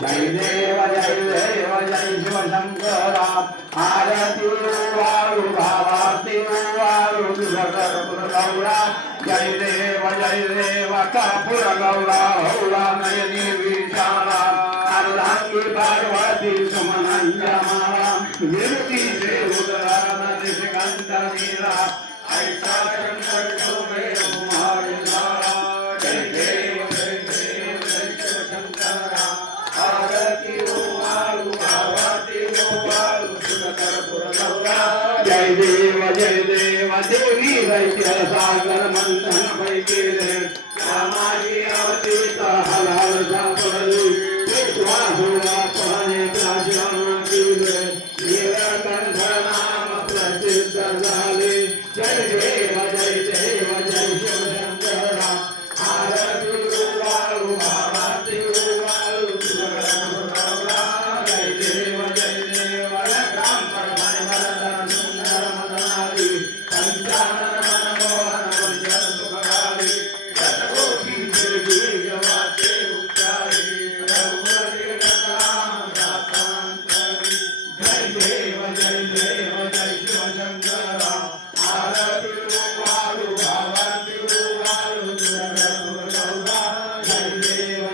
जय देव जय शिव शंकरा आरती वाळू भावाती वाळू गौरा जय देव कापुर गौरा हौला नयनी विशाला अर्धांगी पार्वती सुमनंजमाला विरती से उदरा निष्कंठ नीला ऐसा शंकर शोभे कुमार लाला जय देव जय शिव शंकरा आरती वाळू भावाती वाळू कर्पूर गौरा जय देव देवी वैद्य सागर मंथन पैकी रामाजी अवतीत हलाल सापडली विश्वासुला पहने प्राचीन केले नीलकंठ नाम प्रसिद्ध झाले जय देव जय शिव शंकरा आरती वाळू भावाती वाळू कर्पूर गौरा जय देव राम परमानंद सुंदर मदनारी पंचानन मनमोहन वंदन सुखकारी शतकोटी गिरगिरी वाचे उच्चारी रघुपति राम दासांतरी जय देव जय शिव शंकरा आरती वाळू भावाती वाळू कर्पूर गौरा जय देव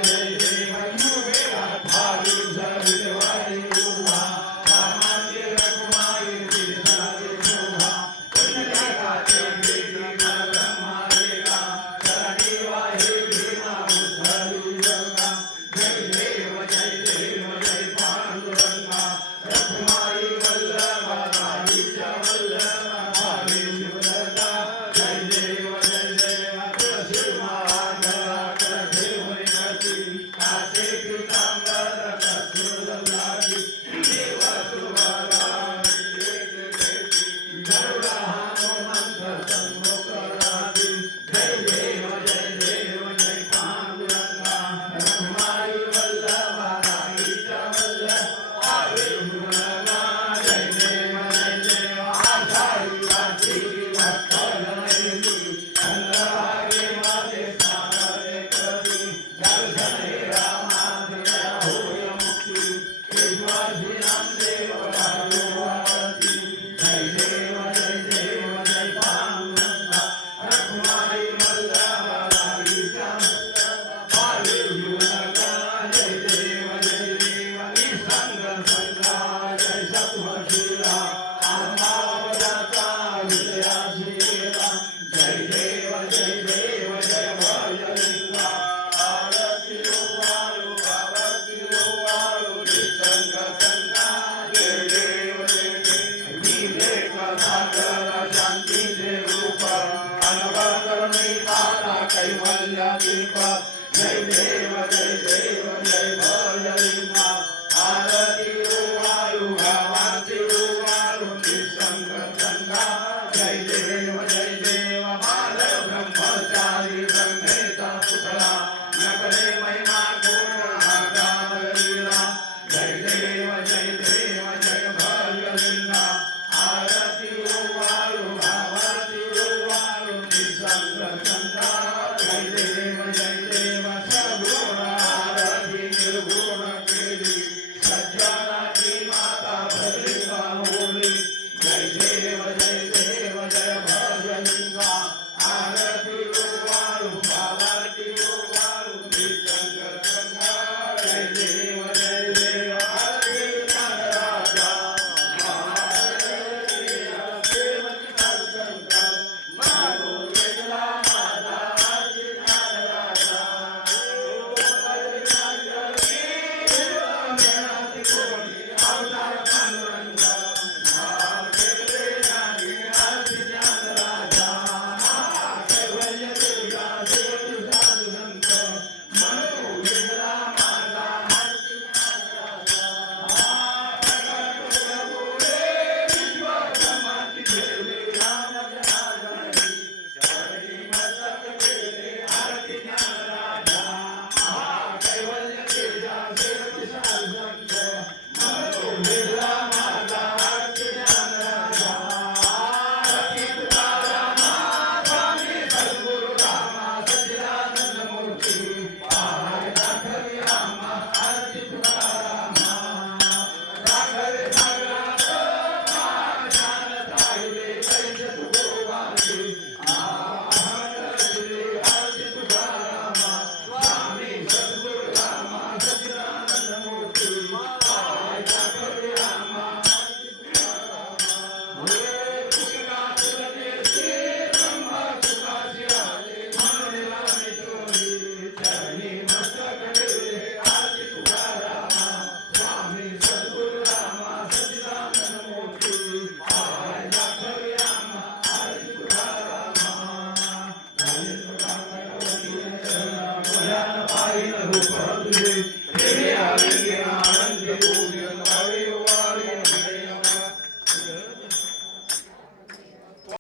युवेला भावी सवितवारी उभा रामाची रखुमाई दिसणारी शोभा पुण्यकाचे बेटी ब्रह्मारेला शरणी वाहे भीमा उद्धरी गंगा जय देव जय पांडुरंगा रखुमाई वल्लभा राहीच्या वल्लभा भावी शिवलता जय देव तुळशी महाराजला करते मुनिमती कासे पीतांबर कस्तूर लागी देव सुभाला गरुडा हनुमंत सन्मुख रागी जय देव जय पांडुरंगा रखुमाई वल्लभा राहीच्या वल्लभा भावी शिवलता जय देव आषाढी वाची भक्तजन येती चंद्रभागे मध्ये सागरे करी दर्शन हे रामादिया होय मुक्ती विश्वासी नामदेव राजवाती जय देव जय पांडुरंगा रखुमाई वल्लभा राहीच्या वल्लभा भावी शिवलता जय देव निसंग संगा जय सत्वशीला आत्मावदाता विजयाशीला जय देव जय भजलिंगा आरती तुझे